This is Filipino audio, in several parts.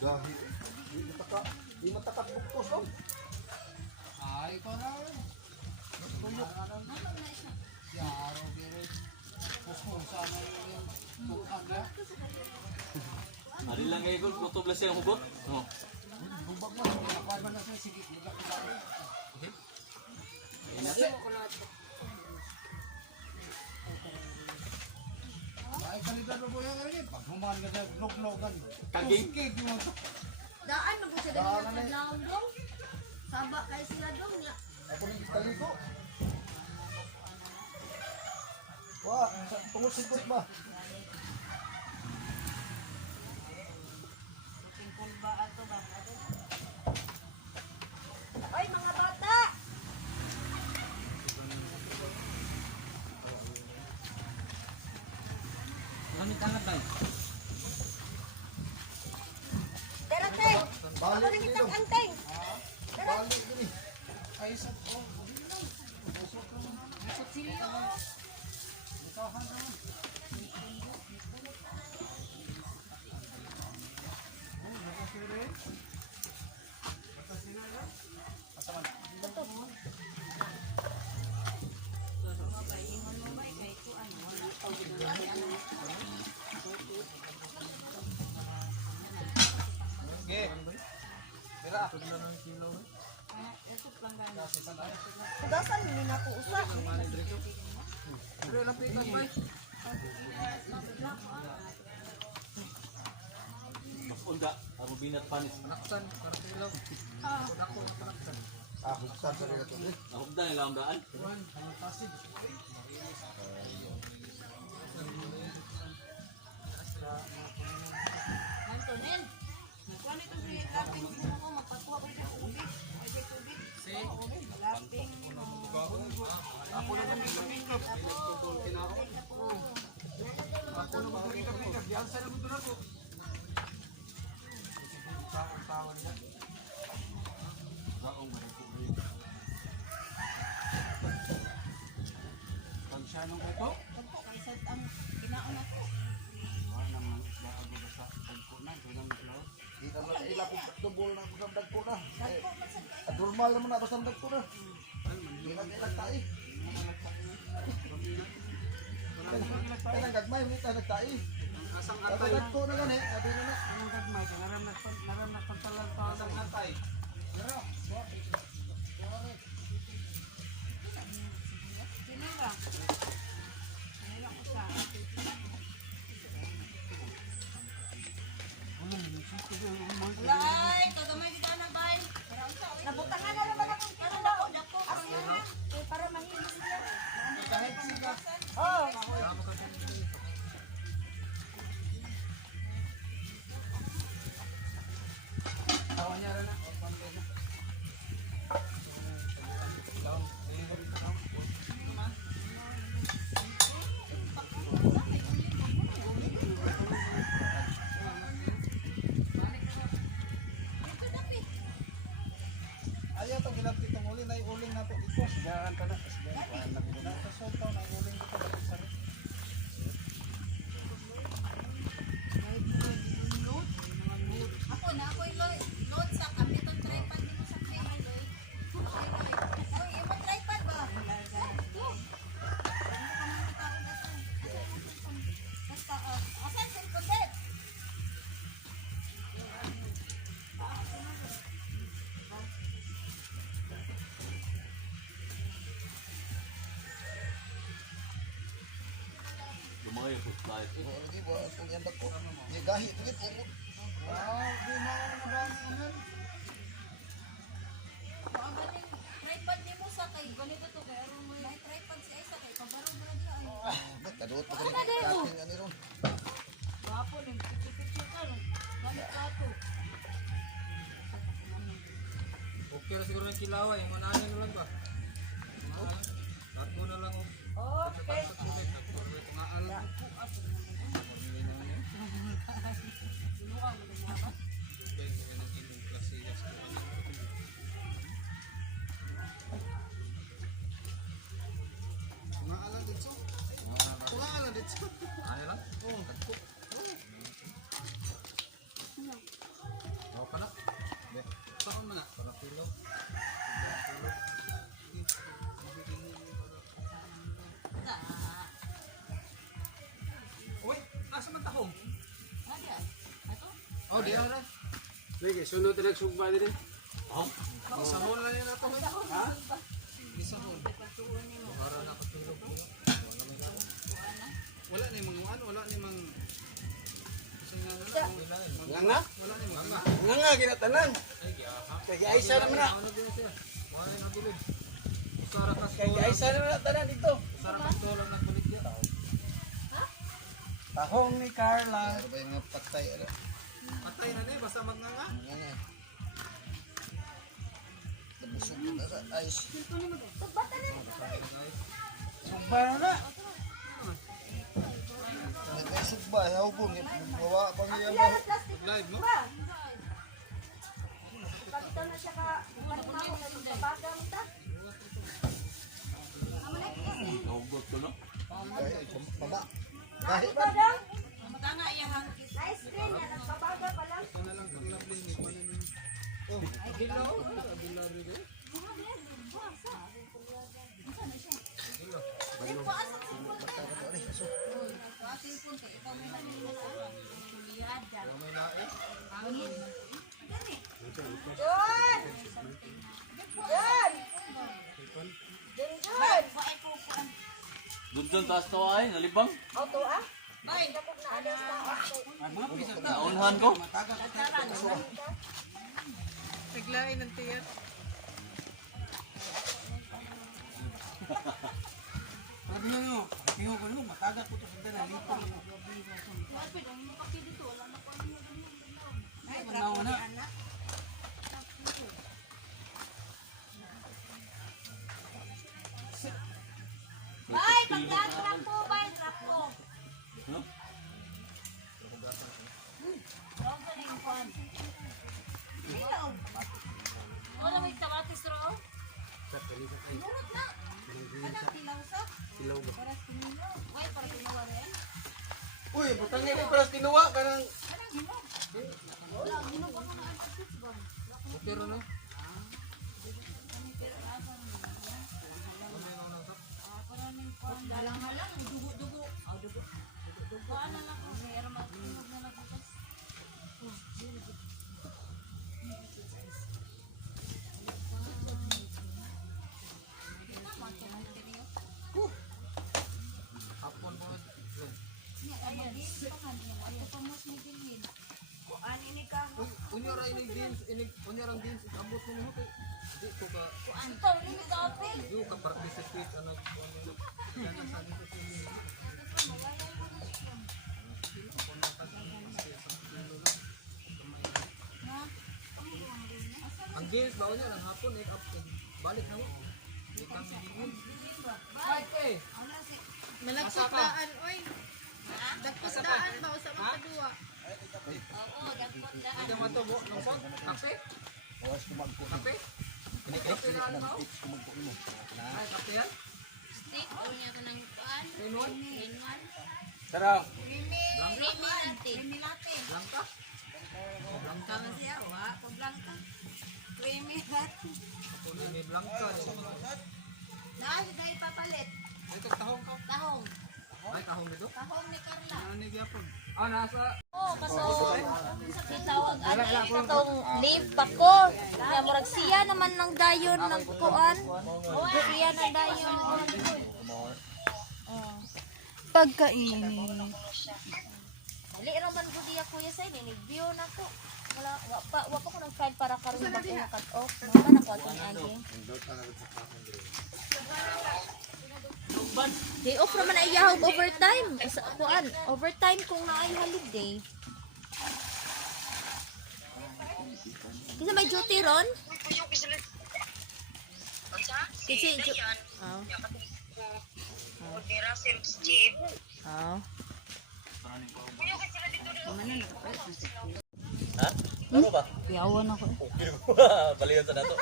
Dahil, di matakat bukos oh. Ay, ikaw na. Tuyok. Yaro, pero puso na yung tukag na. Ari lang kayo kung kutob lang siya hugot. Oh. Bubag mo, nakuha ba na siya? Sige, bubag ko lang. Ay, kalidad mo yung ano yun. Pag humahan ka sa log-logan. Kaging? Tuskig mo. Daan na po siya dahil ng kadlaon dong. Saba kay sila dong niya. Ako nang kaliko. Wah, tungkol sikot ba? Ay mga bata! Ngamit angat tayo. Tara te! Ako Balik rin dito. itang anteng! Balik dito. Ay, sa to. Kutsilyo! Ikahan naman. Oh, nakasiri. Nakasiri na. Asaman. Okay. Tira. Kudasan hindi na po usa. Pero lang pikas ba? Mas unda, aro binat panis. Naksan, kartilaw. Ako naksan. Ah, buksan sa rin ito. Nahugda nila ang daan. Juan, ang pasig. Antonin! Nakuha nito sa laping mo ko, magpatuwa ko siya tubig. Pwede tubig. Laping mo. Ako na kami kapikap. Ako na kami kapikap. Diyan sa naman doon ako. Taon-taon na. Gaong manipuli. Pansyanong ito? Pagpo, kaisa ang ginaon ako. Wala naman. Baka ba sa pagko na. Ito naman sila. Di na ba ilapit tubol na kusang dagko na. Pagpo, masag. At normal naman na kusang dagko na. Di na kailang tayo. Kaya nang gagmay, hindi tayo nagtayo. Asang At atay. dagko na gani, at yun na. Anong gagmay? Naram na pagtalan pa. Asang atay. Sino ba? Sino ko sa? Ulay! Kagamay kita na bay! Nabutangan na naman akong pero dako. Asya para mahilis niya. Kahit siga. Oh! Tawa niya rin na. Ayaw itong ginapit itong uling na uling na ito. Ito, sigahan ka na. Sigahan ka na. Nakasolta na uling ito. Ako na ako'y load sa kapitong tripod dito sa kaya load. Oy, imong tripod ba? Asan sa ikotet? Lumayo po tayo. Hindi ba? Kung yan dagko. Hindi gahi. Tingin po. Di na ako naman. Ang galing tripod nimo sa kay ganito to kay aron mo may tripod si Isa kay pabaro mo dia ay. Ba't kaduot pa Ano na rin? dayo? Kating ano ron. Gapo ning picture ka no. Gamit ka to. Okay na siguro ng kilaway. Manahin lang ba? Tato na lang. Okay. Pangaalam. Pangaalam dito. Pangaalam dito. Ano lang? Oh, Oh, di ara. Sige, sunod na nagsugba din. Isahon lang yun ako. Ha? Isahon. Para nakatulog ko. Wala na yung mga ano, wala na yung mga... Nga nga? Wala na yung mga... Nga nga, ginatanan. Kaya Aisa naman na. Ano din siya? Wala na nabilid. Usara kas Kaya Aisa naman na tanan dito. Usara kas lang nagbulit yan. Tahong ni Carla. Ano ba yung mga patay? Patay na na eh, basta magnganga. Busog na sa ice. Tagbata na. Sugba na na. Nagsugba, hawbong. Gawa pang Ang iya wala na plastic. Live, no? Ba? Pagkita na siya ka, pagkita na yung babagang ta. Naugot ko, no? Baba. Kahit ba daw? Matanga iyang nice screen yan, nagbabaga pa lang. Ito na lang pag na-play ni Kuya ni... Oh, Abilaw. Abilaw rin eh. May lae. Yun! Yun! Yun! Doon dyan taas to ay, nalibang. Auto ah? Ay, dapat na alas na auto. Naunhan ko. Naglain ng tiyan. Sabi nyo, tingnan ko nyo, matagat ko ito sa dala. Lipo nyo. Ay, panawa na. Bay, pagdatrap po, bay, trap po. Ano? Wala may kamatis ro? Murot na. Anong tilaw sa? Tilaw ba? Para tinilaw. Wait, para tinawa rin. Uy, butang niya ko para kinuha ka ng... Anong hinog? Wala, hinog ako na ang assist ba? Pero no? Halang-halang, dugo-dugo. Oh, dugo. Dugo na lang ko. Mayroon mag-hinog na lang bukas. Hapon mo. Ano ini ka? Unyo ra inig dins, unyo ra dins, abot mo mo kay di ko ka Ano to? Ini ka open? di ko ka participate ano ano. Kana sa dito sa ang dins ba unya ang hapon up balik na mo. Di kami din. Bye eh. Malagputaan, oy. Dagpusdaan ba o sa mga kadua? Oo, dagpot daan. Ada mato mo lungsod. Kape? Awas kumagpo. Kape? Kape na ano? Ay, kape yan? Stick, unya ka ng kuan. Pinon? Pinuan. Tara. Creamy latte. Creamy latte. Langka? Blanca man siya, wa? Kung blanca. Creamy latte. Ako ni Blanca. Daan, dahil papalit. Ay, tahong ka. Tahong. Ay, tahong dito? Tahong ni Carla. Ano ni gyapon? Ah, nasa Oo, kaso itawag ano katong leaf pa ko. Kaya murag siya naman ng dayon ng kuan. Siya na dayon. Pagkainit. Dali raman gud iya kuya say ni view na ko. Wala wa pa ko nang file para karon ba ko cut off. Wala na ko atong ani. Day off naman ay yahog overtime. Sa kuan, overtime kung naay holiday. Kasi may duty ron? Kasi Oh. Oh. Ha? Ano ba? Yawan ako. Balikan sa dato.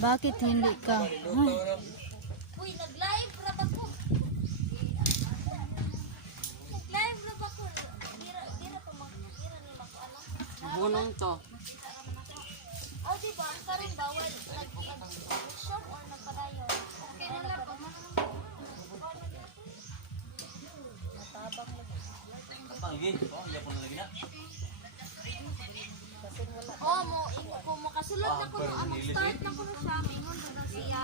Bakit hindi ka? Uy, nag-live ra ba ko? Nag-live ra ba ko? Dira pa dira ni mako ano? Bunong to. Oh, di ba? Karon bawal nag-shop or nagpadayon. Okay na lang pag matabang lang. lagi. Oh, hindi po na lagi na. Oh, kung makasulod na ko nung mag-start na ko na siya, mingon na siya.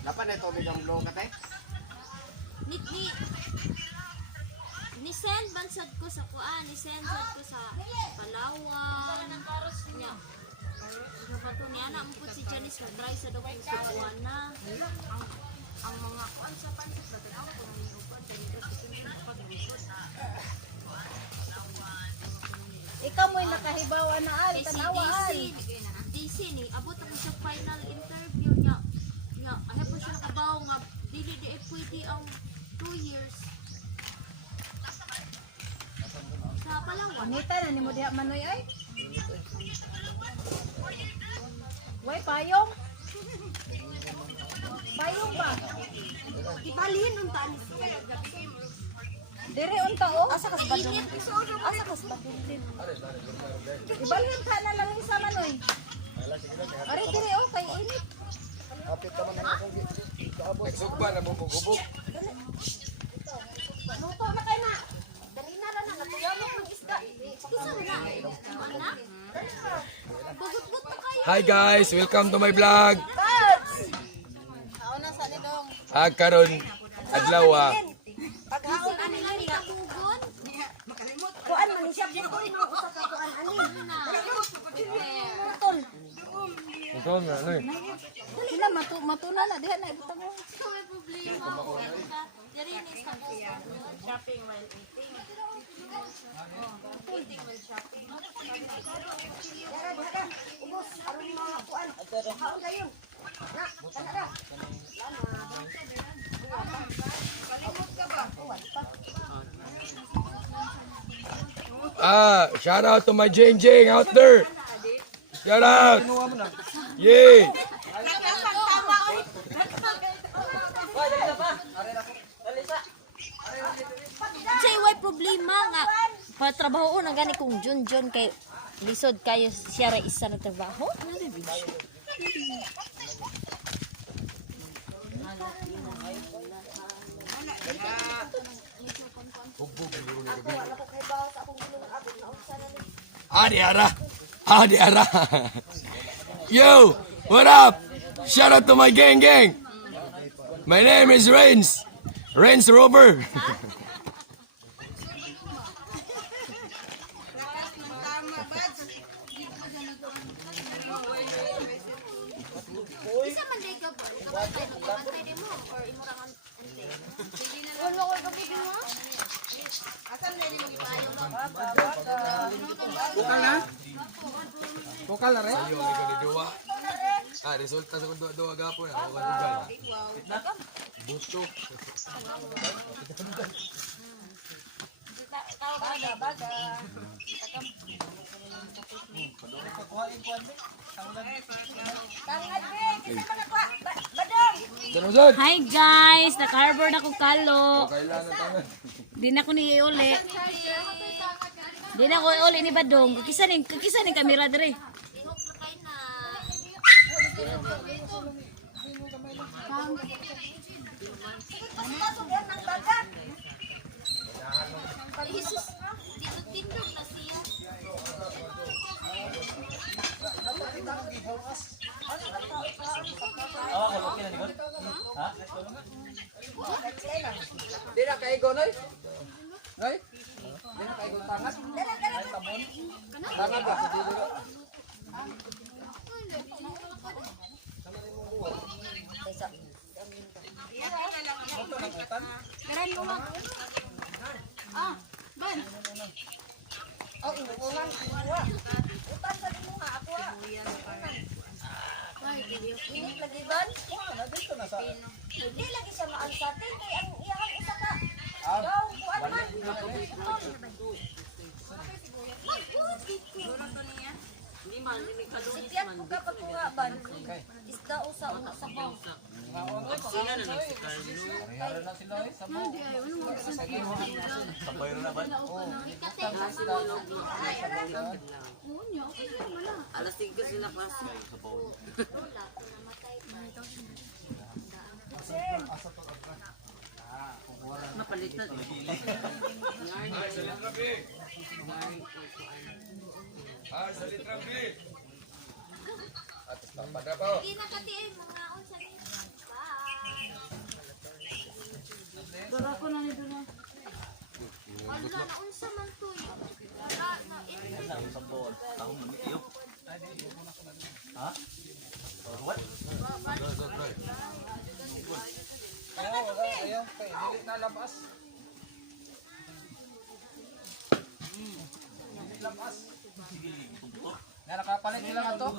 Dapat na ito bigang blow ka tayo. Ni send bansad ko sa kuan, ni send ko sa Palawan. Nya. Nabato niya na mo si Janice na try sa dokong subuan na. Ang mga kuan sa pansat ba tanaw ko nang upan sa dito sa tingin ako paglusod. Ikaw mo'y nakahibawa na ay, tanawaan. DC ni abot ako sa final interview niya. Nya, ay po siya nakabaw nga dili pwede ang 2 years. Sa Palawan. Anita na ni mo diha manoy ay. Way payong. Payong ba? Ibalhin untan. Dire unta o. Asa kas badong? Asa kas badong? Ibalhin ka na lang sa manoy. Ari dire o kay init. Nagsugba na bubog-bubog. Luto na kayo na. Dali na lang natuyaw mo ng isda. Kisa na. Ana? Bugot-gut na kayo. Hi guys, welcome to my vlog. Auna sa ni dong. Karon adlaw Paghaon ani lang ni kabugon. Kuan man siya putol no usa ka kuan ani. Putol. Ito na ano eh. Sila matuna na diha na ibutang mo. May problema. Diri ni sa shopping while eating. Eating while shopping. Dara dara. Ubos aron mga kuan. Haon dayon. Na, kana. Shout out to my Jing Jing out there. Shout out. Yay. Say way problema nga patrabaho na gani kung Junjun kay lisod kayo siya ra isa na trabaho. Adi ara. Yo, what up? Shout out to my gang gang. My name is Rains Rover. Isa man day ka ba? Kapantay din mo or imurangan hindi. Wala ko gabi din mo. Bukal na rin. Yo, ikaw ni Dua. Resulta sa kung dua gapon na. Ako dugal. Buto. Danusod. Hi guys, naka-harbor na ko kalo. Kailangan tangan. Di na ko ni iuli. Di na ko iuli ni Badong. Kakisanin kamera dire. Ihok na kay na. Jesus, tindog na siya. Okay na Nicole? Ha? Di na kaigo noy. Noy? Di na kaigo tangat. Tangat ba? Di dito. Karan mo mag. Ban. Oh, inuunan kuha. Utan sa dimo nga ako. Init lagi ban? Dito na sa. Hindi lagi siya maansatin kay ang iyang isa ka. Daw kuan man. Sitiat ko ka pagkuha ban. Isda usa una sa baw. Hari na sila eh. Sabo. Sabay rin na ba? Alas 5 sila pas. Hindi na katiin mga unsa ni. Dara ko na nito na. Wala na unsa man to. Wala na init. Ayaw, kay dili na labas. Labas. Na nakapalit nila nga to.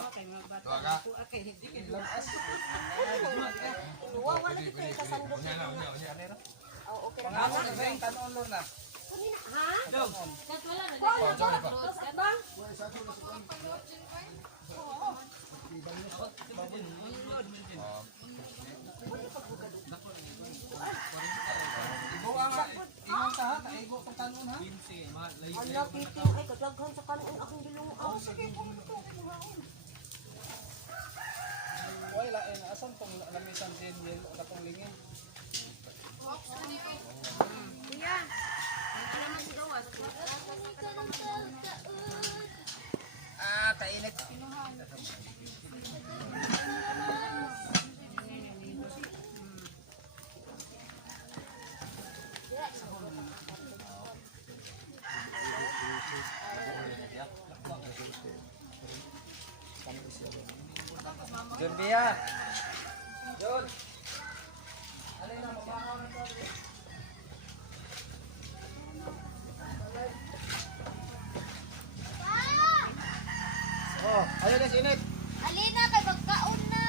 Labas. Luwa wala dito yung kasandok. Oh, okay. Pangako na sa yung kanon na. Kanina, ha? Kat wala na. Dos at bang? Igo ang imong taha, kaigo tong kanon ha. Ala, kiting. Ay, kadaghan sa kanon akong bilungaw. Sige, Wala asan tong lamisan din yun o katong lingin. Ah, kainit. Jun Bia. Jun. Oh, ayo guys, init. Alina kay magkaon na.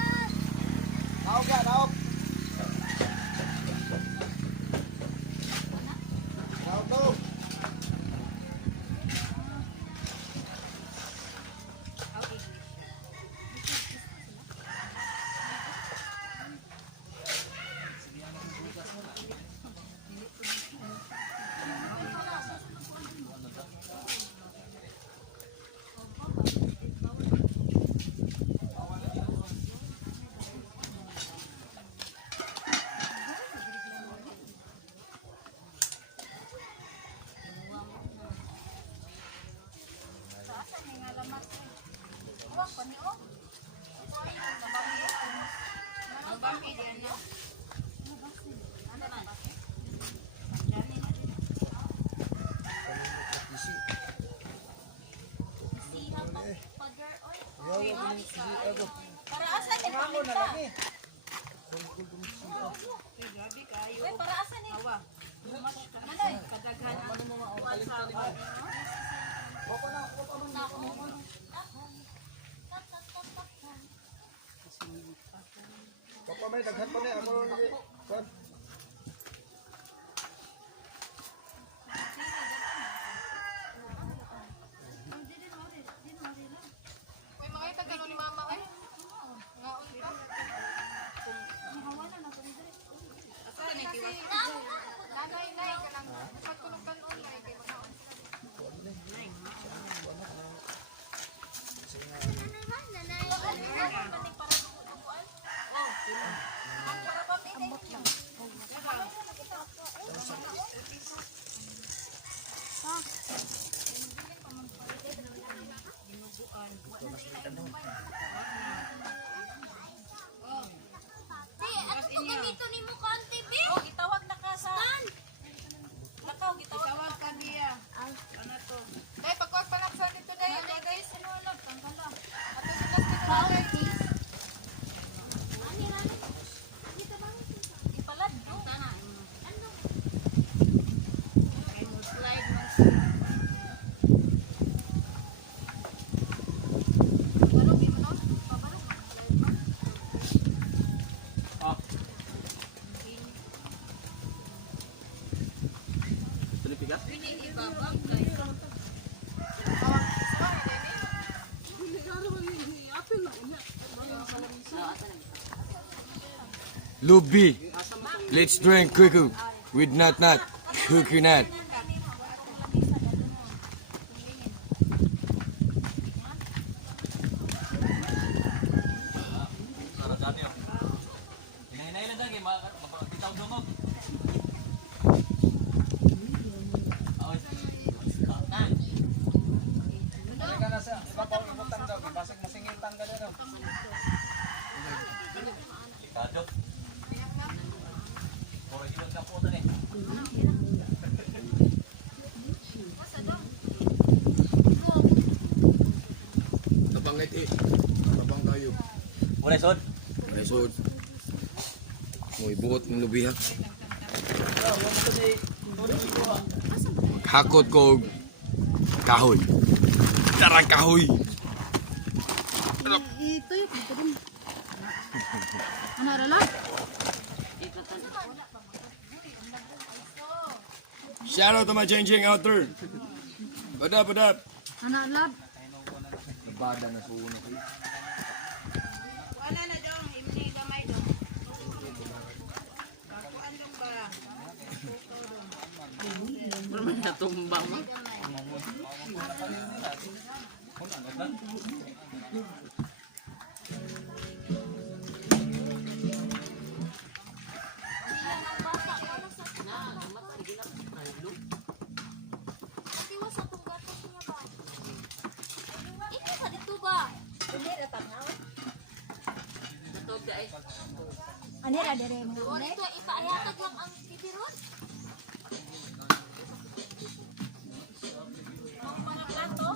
Naog ya, naog. Naog to. Para asa ni Ako na lagi. para asa ni. Manoy, kadaghan ang WhatsApp. Papa may daghan pa ni ako lagi. Kon. Ganito ni mo konti, be. Oh, itawag na ka sa. Lakaw, gitawag ka niya. Ano to? Dahil pagkuwag panaksan dito dahil. Guys, ano alam? Tangkala. Ato sila sila. Ani, rani. Dito ba? Ipalad, no? Ano? Slide man. Balog, di mo no? Pabalog. Pilipigas? Lubi. Let's drink kuku with nut coconut. Sarap dami oh. Hinay-hinay lang dagi, mapagkitaw dungog. Bakit eh? Tabang tayo. Muna sod. Resod. May buot ng lubiha. Hakot ko og kahoy. Darang kahoy. Ito yung dito din. Ano rala? Shout out to my changing out there. What up? Ano lab? Nabada na sa uno. Wala na dong, imni gamay dong. Kakuan dong ba? Naman natumba mo. Atiwas sa tong gatos niya ba? Ito sa dito ba? Natog guys. Ano ra dire mo? O dito ipaayatag lang ang bibiron. Ang mga plato.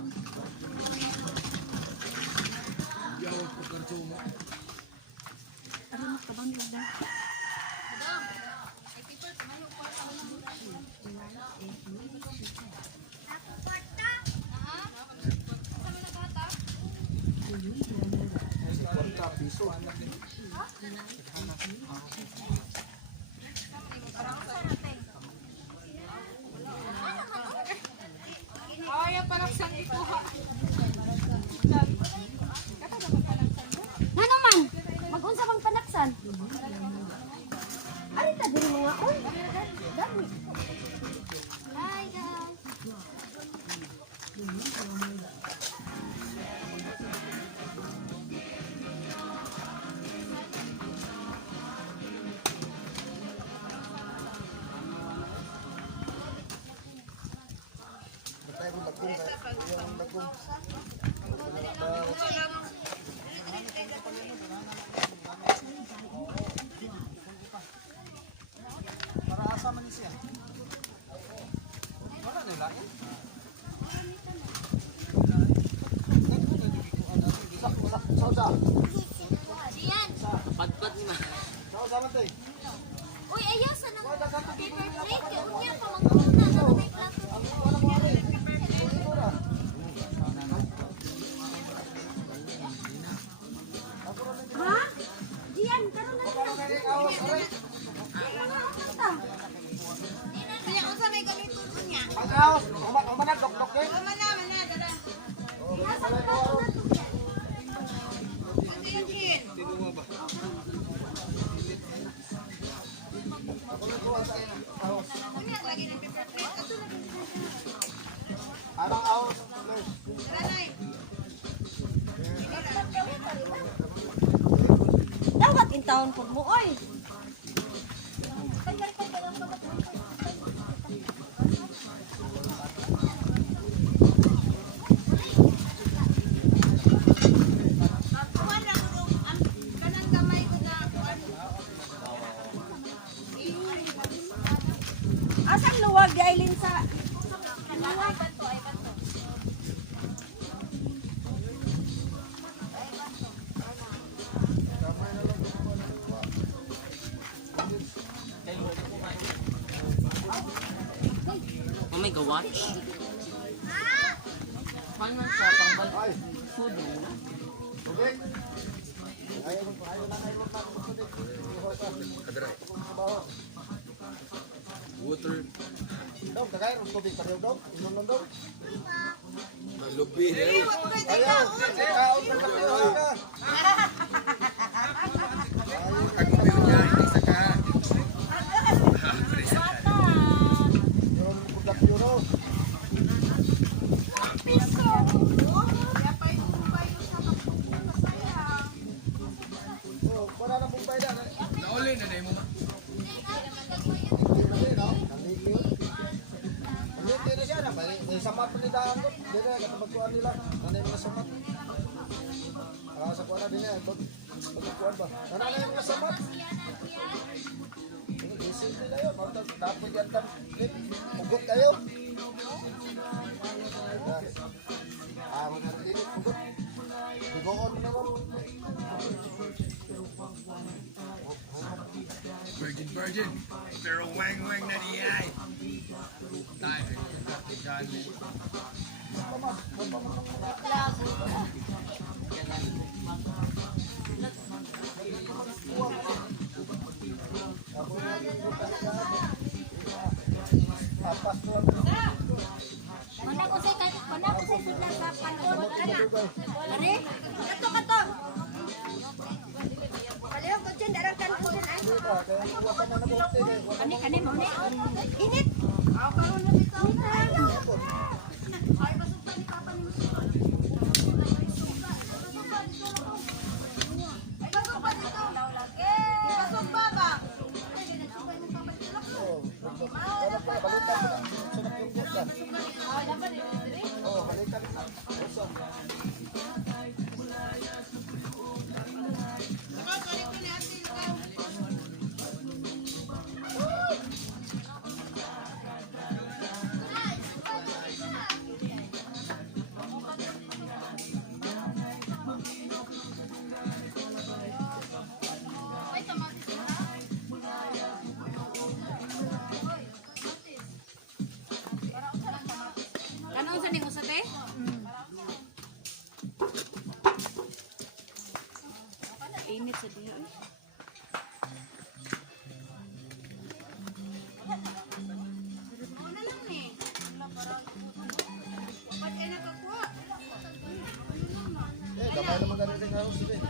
Ano kabang ganda? Ano man? Mag-unsa bang panaksan? Ari ta diri mga oy. Dami. Hi guys. Para asa man ni siya. Wala nila eh. Diyan. Padpad ni ma. Uy, ayasan ng paper plate. Kaya unya pa magkuna na may plato. Ha? Diyan karon na sila. Kaya unsa may ganito niya? Umanag dok eh. Mana dala. Hindi yung kin. Kunya lagi ng paper plate. Ato lagi. Arang aos. Ranay. Dawat in taon pud mo oy. Kuan ra ko ang kanang gamay ko na kuan. Asang luwag di Aileen sa Oh my god, watch. Paano man siya pangbal? Food mo. Water. Dok, tagay ron tubig pa daw dok. Inom lang dok. Ang lubi eh. Ayaw. Kaon lang kayo ka. Yung budak euro. Oh, para na bumbay na. Nauli na na mo ma. Hindi na siya na. May samat pa ni daan ko. Hindi na, katabagkuhan nila. Nanay mga samat. Sa kuha na din na. Pagkuhan ba? Nanay yung mga samat. Simple na yun. Dapat yan tam. Pugot kayo. Pugot. imagine. Pero wang-wang na niya. Tayo. Dali. Mana ko sa sudlan sa panon kana. Ari, kato kato. Kaliho ko dyan, darang kan ko dyan ay. Kani mo ni. Init. Ako karon na bitaw. Ay basog pa ni papa ni. Ay basog pa dito. Basog pa ba? Kanong sa ning usate? Init sa diha. Gamay naman ganun din house din.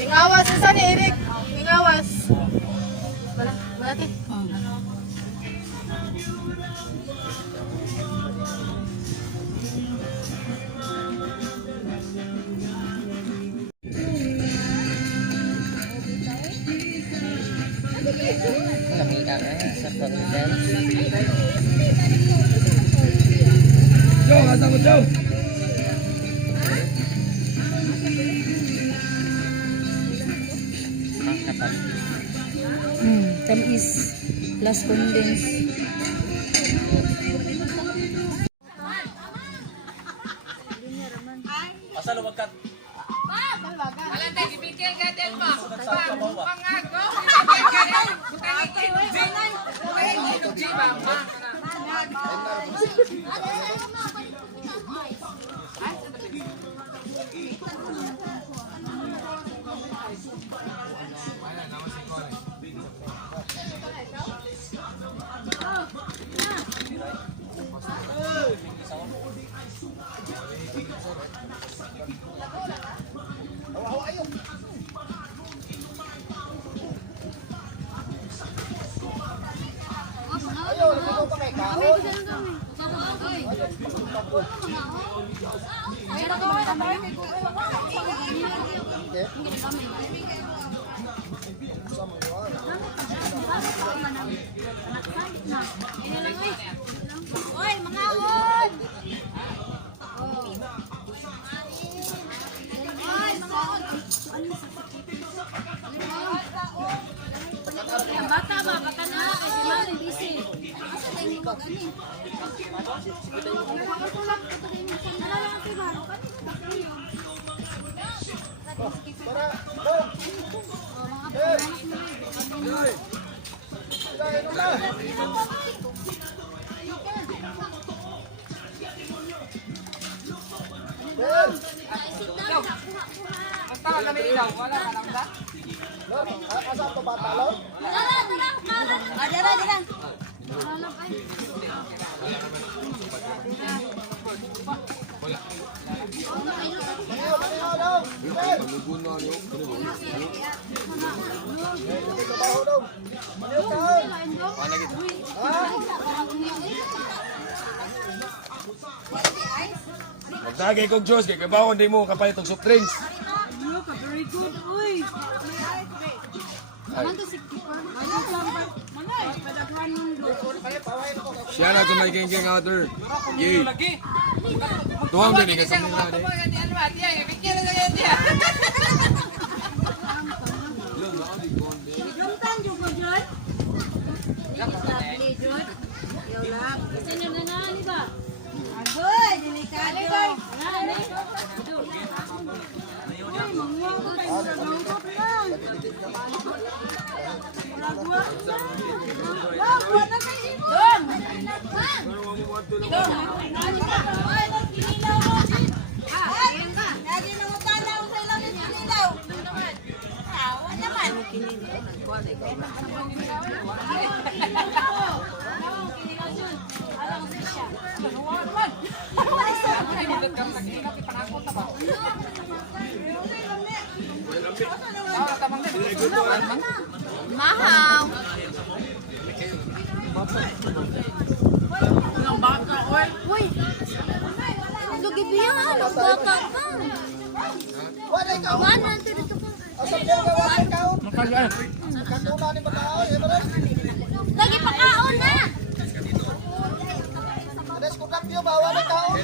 Ingawas sa ni Eric. Ingawas. Malaki. Joe, asa mo, Joe? Tamis plus condense. Asa lumakat? Alante gibigay ka din mo. Pangago. Hawa-hawa ayo. Ayo, nagkukuha pa kay kaon. Okay. Sama gua. Oy, mga awon! Oy, mga awon! Ang bata ba? Baka na, kasi mali, busy. Asa na yung mga gani? Para, go. Hey. Hey, inom na. Hey. Lon, asa to bata, Lon? Maniho, maniho daw. Hey. Hey, trabaho daw. Maniho kaon. Ha? Nagtagay kong Diyos, kay kabawon di mo kapalit og soft drinks. Shout out to my gang out there. Yay. Tuwang din ka sa mga de. Mahaw! Uy! Lugi biya, ang bata ka. Wala ikaw. Wala, dito ka. Asa ka wala kaon? Kakuna ni bataon, eh, bro. Lagi pa kaon na! Anes ko kapyo ba wala kaon?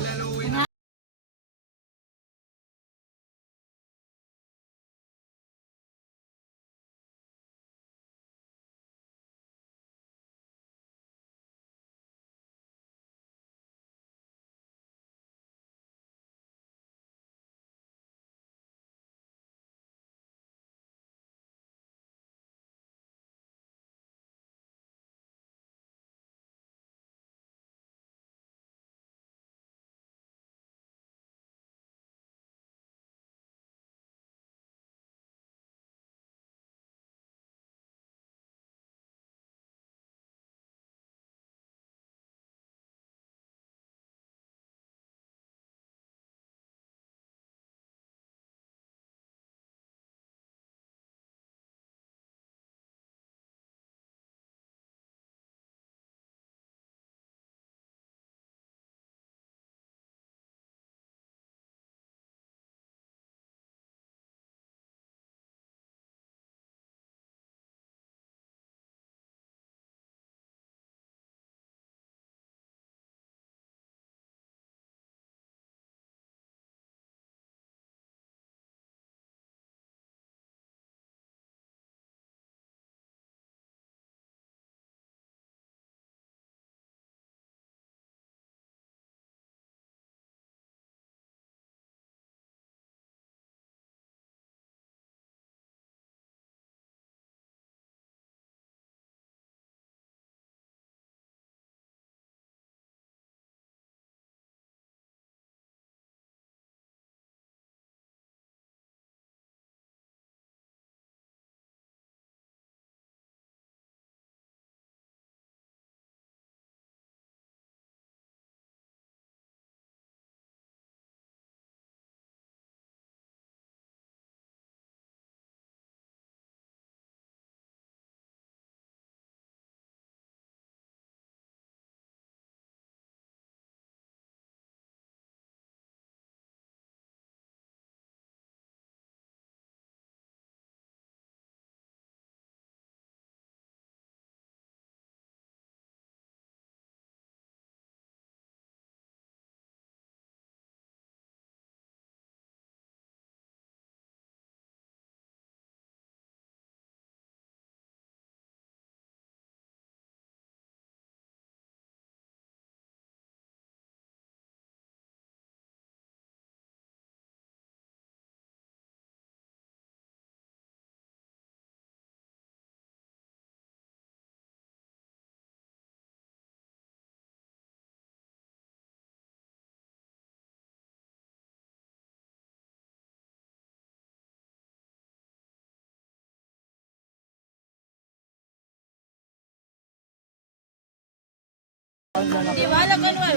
Hindi, wala ka naman.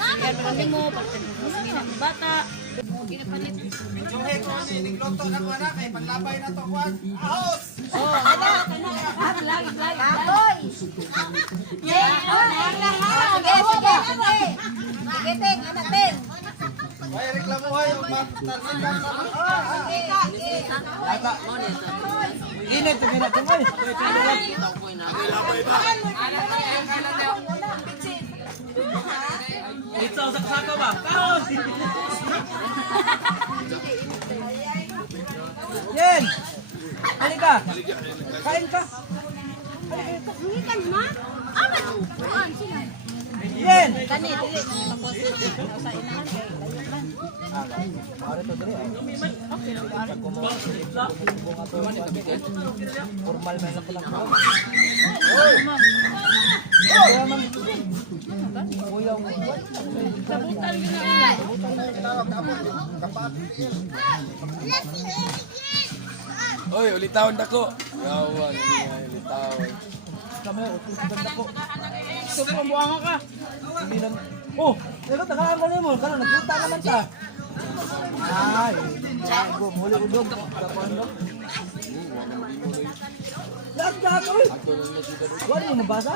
Yan, marami mo, pagkakas ng bata. Ginapalit. Yung eko ni Nigloto na ko na kay panlabay na to kuan. Ahos! Baboy! Sige, ting, anak ting. May reklamo ha yung matalsikan sa Init to gina to ay. Ito sa saka ba? Kaos. Yen. Halika. Kain ka. Yen. Formal man lang pala. Oy, ulitawon dako. Yawan, ulitawon. Kami, ganda ko. Ito po, buwanga ka. Hindi lang. Oh, pero tagaan ka naman. Kano, nagkita naman ta. Ay, go, muli udog. Kapando. Lahat, oy. Wala mo nabasa?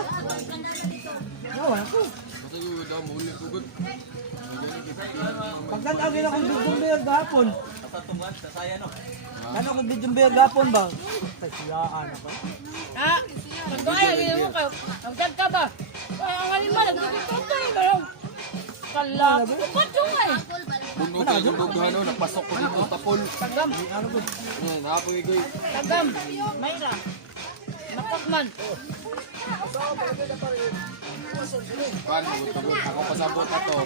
Wala ako. Pagkanta agad akong dudumbeer gapon. Ano akong dudumbeer gapon ba? Kasiyaan ako. Ah, pagkaya, gina mo kayo. Nagtag ka ba? Kaya ang halima, nagtutututay. Parang, kala, pupatong ay. Puno kayo yung bugano, napasok ko dito tapol. Tagam, Napoy ko. tagam. Mayra. Napakman. Kan, magutugod. Ako pasabot na to.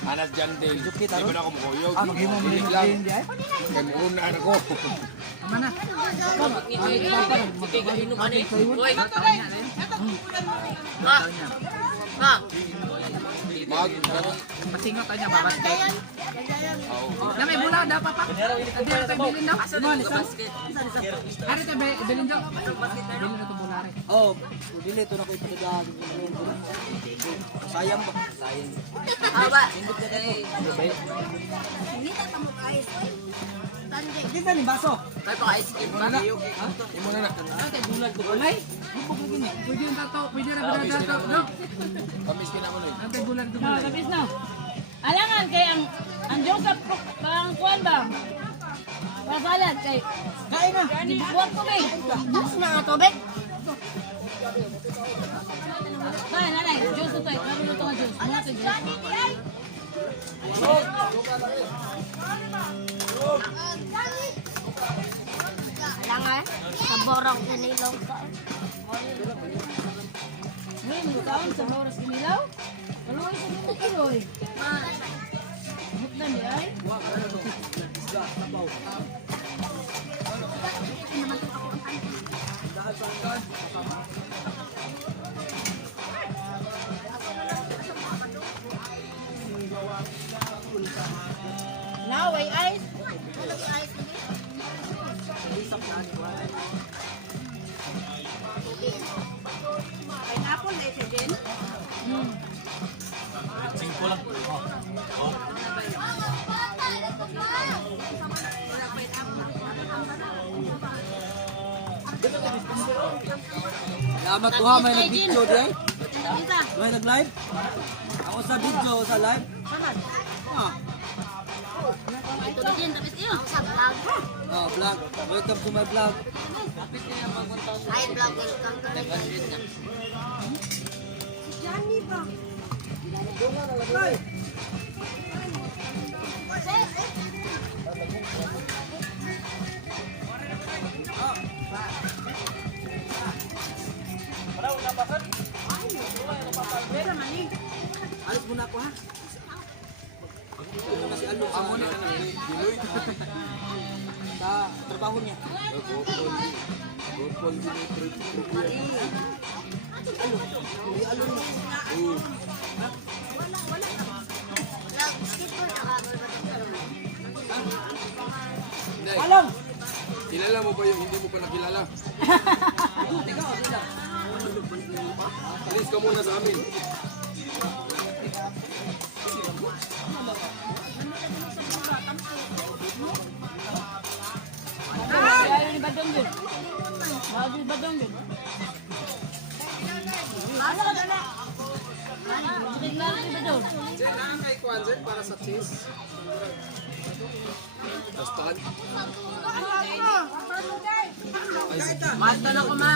Anas dyan din. Di ba na ako makuyog? Maghimo mo Hilig rin lang. hindi ay. Kanuna ako. Mag, Masingot niya ba basket? Na may bula dapat pa. Adi ito bilin daw. Mo ni basket. Ari to bilin daw. Bilin na to bulare. Oh, dili to na ko ipadagan. Sayang ba? Sayang. Haba. Indot ka to. Hindi ta mo kais. Tande. Kita ni baso. Tayo pa ice cream. imo na na. Ate bulag ko bulay. Bubog lagi ni. Pwede yung tato, pwede ra bida tato. No. Kamis kinamon eh. Ate bulag to No, bulay. tapos na. Alangan kay ang Diyos sa parang kuwan ba? Pasalat kay Kain na. buwag ko may. Tapos na nga tubig. Ba, nanay, Diyos ito eh. Karulo ito nga Diyos. Mga ito Diyos. Langan. Sa borok kinilaw ka. Ngayon, magkaon sa oras kinilaw. Kaluoy sa mga kiloy. Mutlan di ay. Now, ay ice. Pineapple eh, si Jen. Salamat ko ha, may nag-video di ay. May nag-live? Ako sa video, sa live. Ah, Ito din, tapos iyo. Ang sa vlog. vlog. Welcome to my vlog. Hi vlog, welcome to my channel. Johnny ba? Alis muna ako ha. Kasi alok sa Giloy. sa trabaho niya. Gopol Dimitri. Alok mo. Vlog, skateboard. Alam! Kilala mo ba yung hindi mo pa nakilala? Alis ka muna sa amin. Adi ba dong yun? Ano ka na? Adi ba dong? Jen, lang kay Kwan, Jen, para sa cheese. Tostahan. Masta na ko, ma.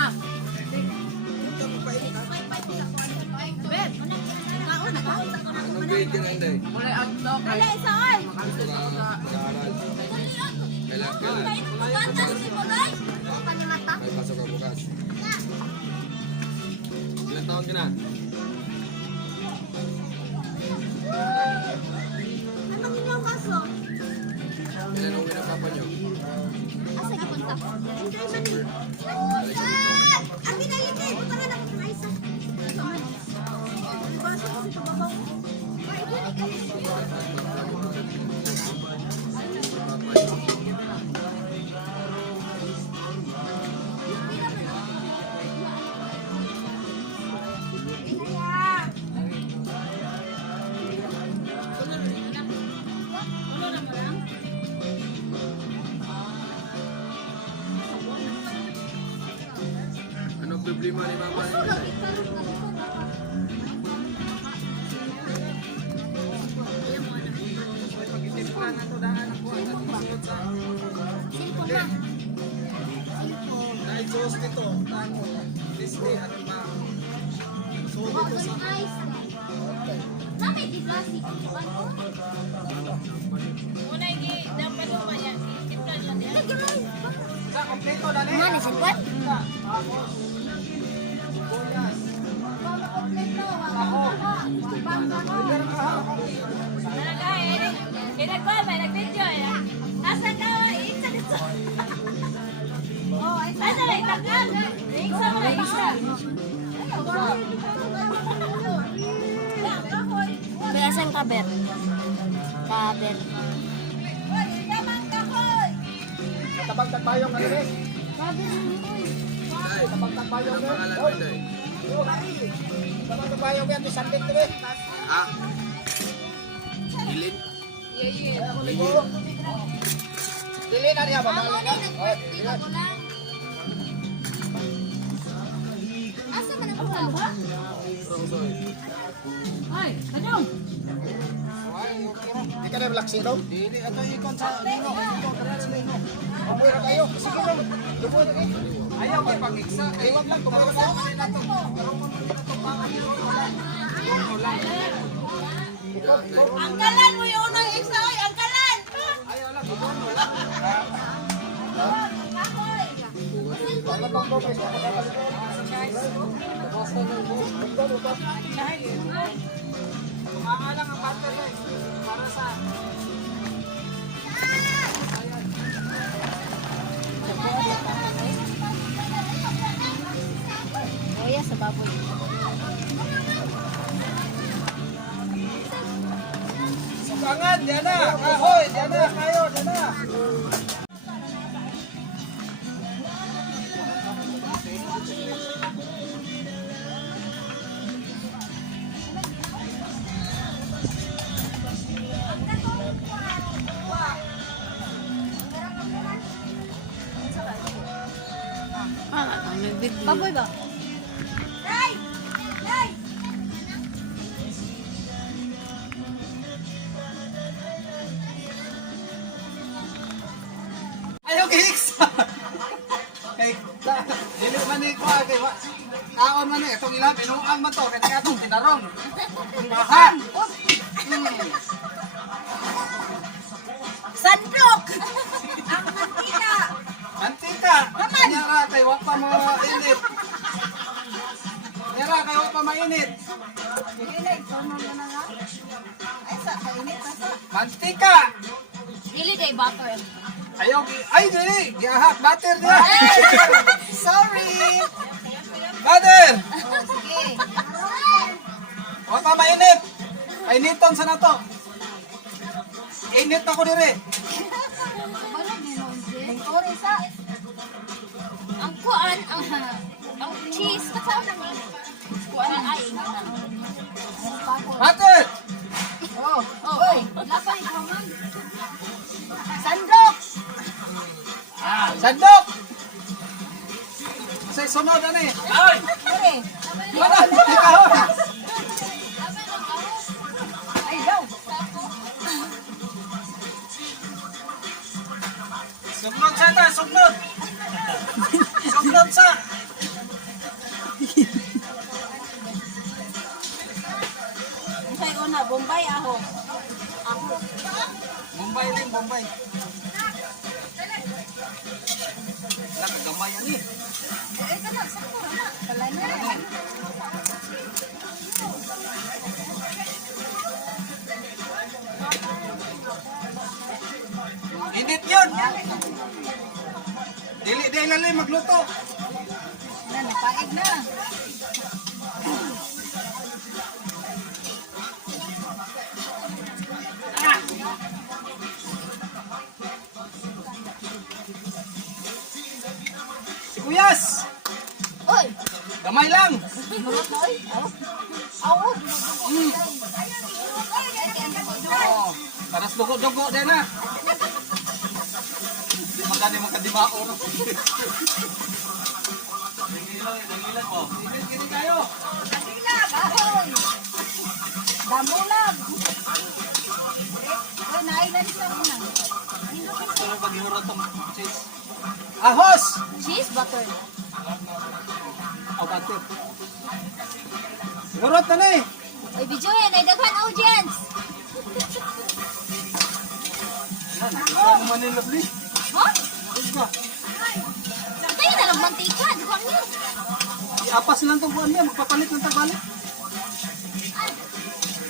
Anong grade ka na, Inday? Mula outlook. Wala isa ay. Gusto ka mag-aaral. Kailan? Bata si Mulay. May pasok ka bukas. Ilan taon ka na? Anong inyong kaso? Ilan ang uwi ng papa nyo? Asa ka punta? Ang ginalipin! Punta ka na kung na isa. Baso ko sa babaw. Ay, ikaw. Anong problema ni mama ni Inday? Pag-itipla na to, daan ako. Masunod sa... Dahil Diyos nito, tango. Disney, ano ba? Oh, so nice. Namay di plastic. Muna iki, dapat mo ba yan? Ikiplan lang yan. Sa kompleto, dali. Ano si Kwan? Talaga eh. Kinagwa ba? Nag-video eh. Asa ka? Iksa dito. Asa na itakal? Iksa mo na isa. Biasang kaber. Kaber. Tabag-tagpayong ano rin. Inday, Tabag-tagpayong anong rin. pangalan mo, Inday? Tabag-tagpayong yan. Isandit rin. Ah? Ilin? Dili na niya. Amo Babalik na, na. nag-birthday na ko lang. Asa man ang kuha? Ay, kanyong. Di ka na relaxin daw? Dili. Ito ikon sa lino. Ito, tara sa lino. Mabuhay na kayo. Sige daw. Lubuhay na kayo. Ayaw kay pag-iksa. Iwan lang. Tumayo na. Ang kalan mo yung unang iksa. Oy, ang kalan. Ayaw lang, bukono lang. Wala pang progress. Kumanga lang ang battery. Para sa... Kuya sa baboy. Sukangan, Diana! Ahoy! Diana! Kayo! Diana! Baboy ba? Ayaw kay Iksa! Kay... Dili man ni ko kay wa. Aon man ni itong ilang inuang man to kay nga itong tinarong. Bahan! Sandok! Ang mantika! Antika! Nyara kay wa pa mo init. Nyara kay wa pa mainit. Mantika! Dili kay butter. Ayaw gi... Ay, dili! Giahak! Butter niya! Sorry! Butter! Sige. Wa pa mainit! Painiton sa nato! Init ako dire! Ang kuan, ang cheese. Kasama naman. Kuan ay. Butter! Oy, lapay ko man. Sandok! Sandok! Sa sunod ano eh. Ay! Wala, ikaw. Ayaw. Sugnod sa ta, sugnod. Sugnod sa. Unsay una, Bombay ako. Bombay din, Bombay. Nakagamay yan eh. Kalay na. Init yun. Dili lalim magluto. Na, napaig na. Sibuyas. Oy! Gamay lang. Murot na, oy. Aw, Oh, paras dugo-dugo din na. Magkano magkadibaon. Dangilan mo. Kini kayo. Damulag, ahoy! Damulag! Ay, nailan sa una. Ito lang paghihuro tong cheese. Ahos. Cheese butter. Oh, bakit? Gurot na eh. Uy, bijuhin, ay daghan audience. Ano naman yung lovely? Ha? Isba. Tayo na lang mantika, daghan niyo. Iapas lang itong buwan niya. Magpapalit ng tagbalik.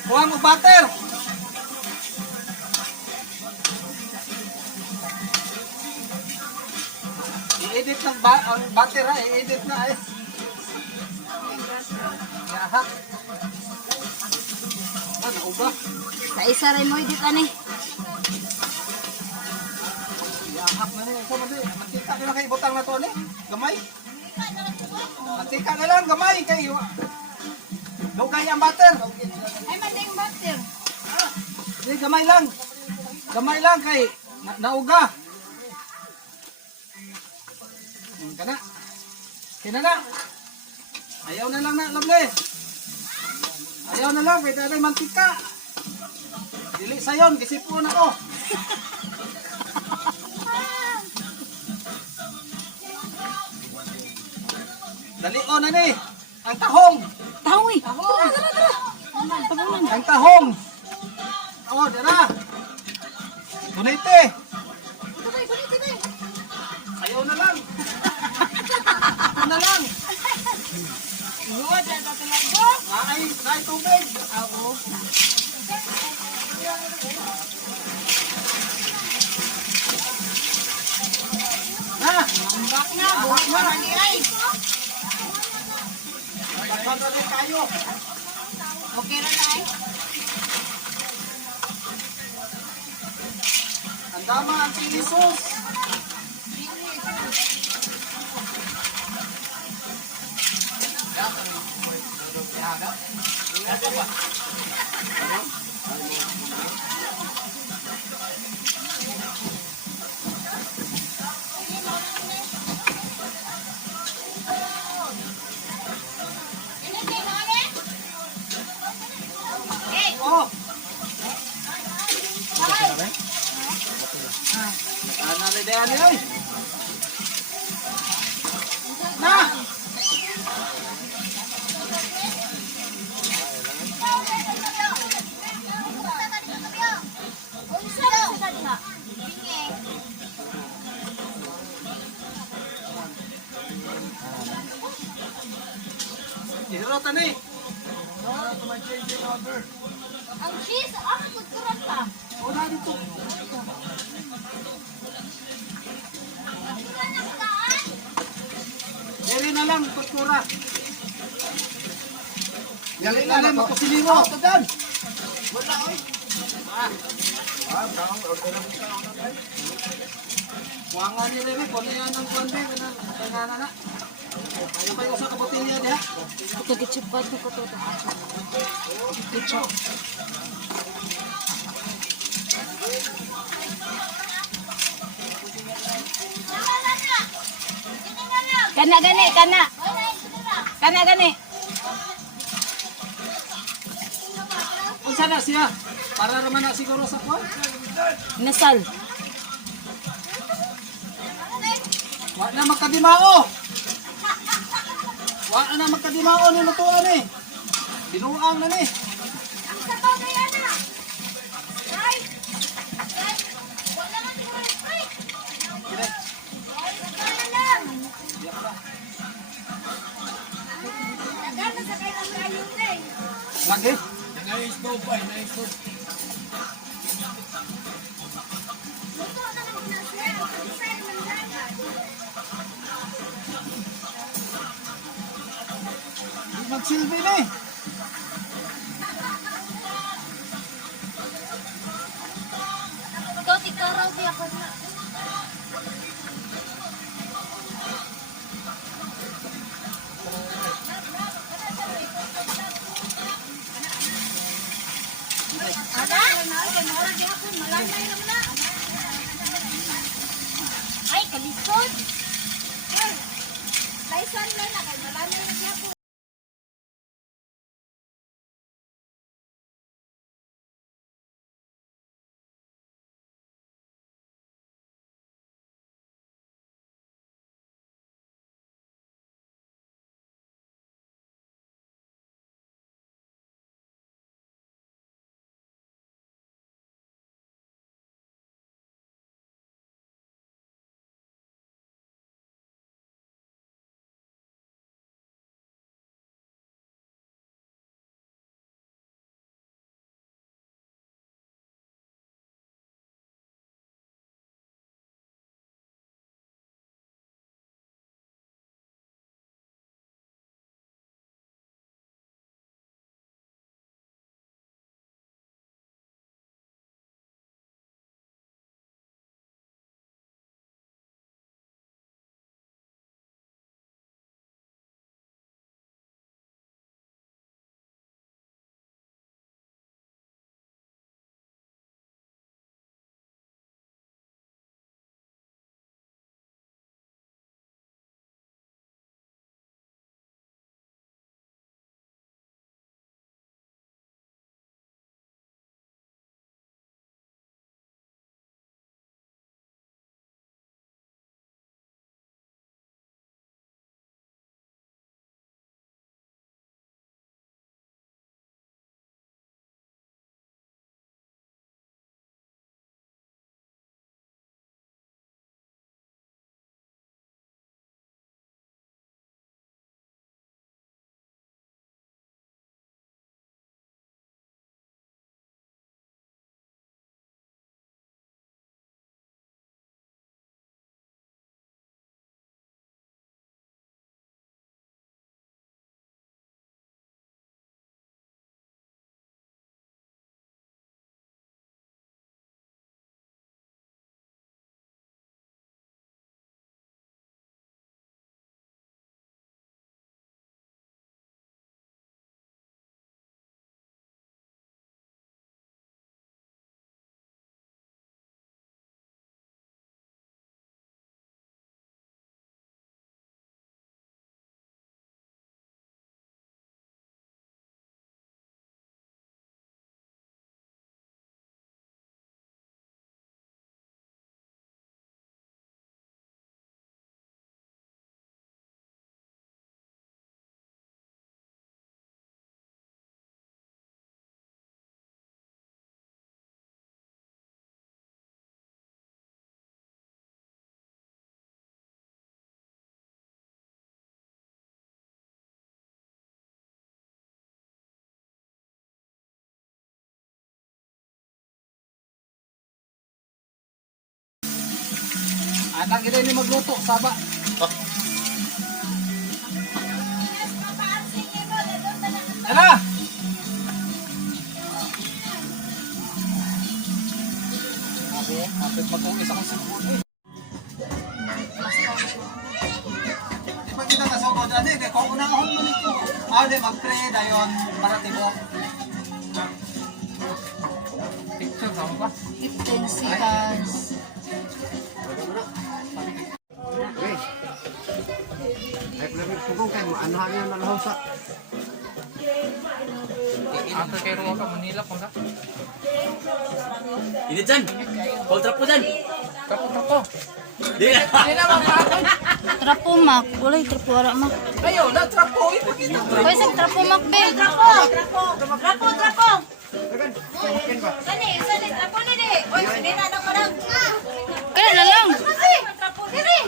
Buwang o butter. I-edit ng ang butter ha. I-edit na eh. Yaha. Ah, nauba. Sa isa rin mo, edit ani. Yahak na niya. Ito mandi. Mantika na lang kayo. Butang na to ni. Gamay. Mantika na lang. Gamay kayo. Lugay ang butter. Ay, manding butter. Hindi, gamay lang. Gamay lang kay nauga. Kana. Kina na. Ayaw na lang na, lovely. Ayaw na lang, pwede na mantika. Dili sayon, gisipon ako. Dalion na ni. Ang tahong. Tahoy! Tahong. Tabunan. Ang tahong. Oh, dara. Bunite. Tunay, tunay, tunay. Ayaw na lang. Ayaw na lang. Luwad, dyan natin lang po. Naay tubig. Oo. Ha? Bak na, buhat na man ay. Bakit na rin kayo? Okay na na ay. Ang dama ang pilisos. Oh. Ano rin yan ay? Na! Unsa na sa diha? Ihirotan eh. Ang cheese, ako pagkuran pa. Wala dito. Dili na lang, pagkura. Dili na lang, magkusiliro. Tadan. Wala oy. Wangan nila rin, kung yan ang kuwande, kanana na. Ayaw kayo sa kabutilya diha. Ito, ketchup ba ito ko to? Ketchup. Kana gani, kana. Kana gani. Unsa na siya? Para raman na siguro sa kwan. Nasal. Wa na magkadimao. Wa na magkadimao ni lutuan ni. Binuang na ni. Ang sabaw na yan na. Right? Wala naman siguro. Right? Kini. Wala lang. Nagana sa kayo ng ayun Lagi. Luto na naman na siya. Pag-isay ng dagat. Di magsilbi ni. Ikaw, tikaraw di ako na. Ay, kalisod. Laisan lang na kay malamay na siya po. Anak ito ni magluto, saba. Ala! Abi, kapit matungis akong sipon eh. Di ba kita nasugod? Ano eh, kung unang akong mulit ko. Di, mag-pray dayon para tibok. Picture, sama ba? 15 seconds. Kung kayo, anahan niya na lahong sa... Ako kay Ruwa ka, Manila ko na. Ini dyan. Call trap mo dyan. Trapo. Di na. Hindi naman ako. Trapo mak. Wala yung trapo ara mak. Ayaw na, trapo. Ipakita. Hoy sa trapo mak be. Trapo! Sani, trapo na di. Oy, hindi na nang marang. Kaya na lang. Trapo diri.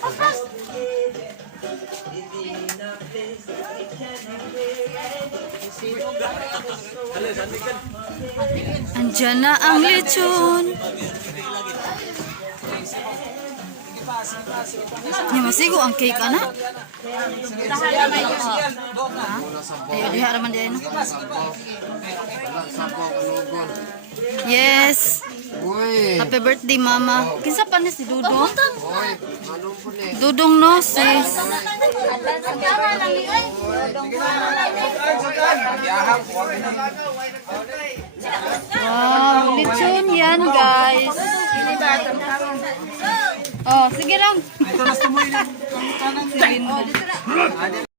Pas. Andyan na ang lechon. Nya masigo ang cake ana. Ayo diha raman diha no. Yes. Happy birthday mama. Kinsa pa ni si Dudong? Dudong no sis. Wow, lechon yan guys. Oh, sige lang.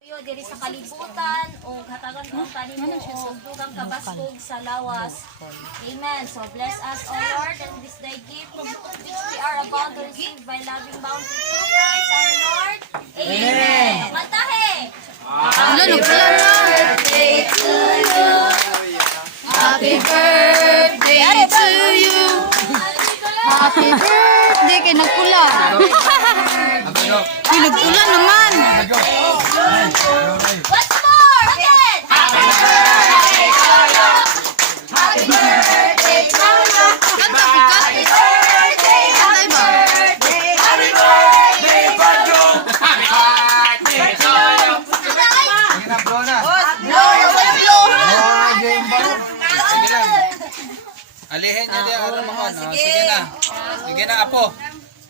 Yo diri sa kalibutan o hatagan ko tani mo o dugang kabaskog sa lawas. Amen. So bless us, O Lord, and this thy gift which we are about to receive by loving bounty through Christ our Lord. Amen. Mantahe. Ano, nagpula na. Happy birthday to you. Happy birthday kay nagpula. Kay nagpula naman. Once more again. Kanta pikat. Kantay ba? Alihin niya di ara mo. Sige na. Sige na apo.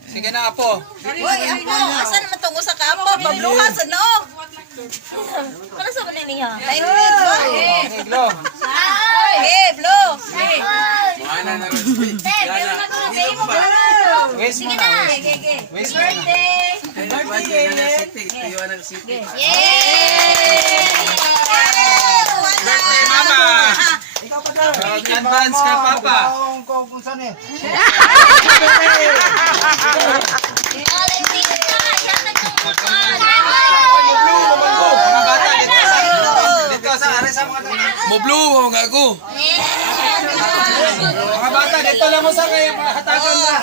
Sige na apo. Oy, ako, asa naman tong usa ka apo? Pabluha sa loob. Ano sa man niya? Time limit ba? Iglo. Eh, blow. Wes mo na. Wes mo na. Mama. Advance ka papa. Kung saan eh. Mga bata dito sa are sa mga Moblo nga ako. mga bata dito lang mo sa kaya hatagan na.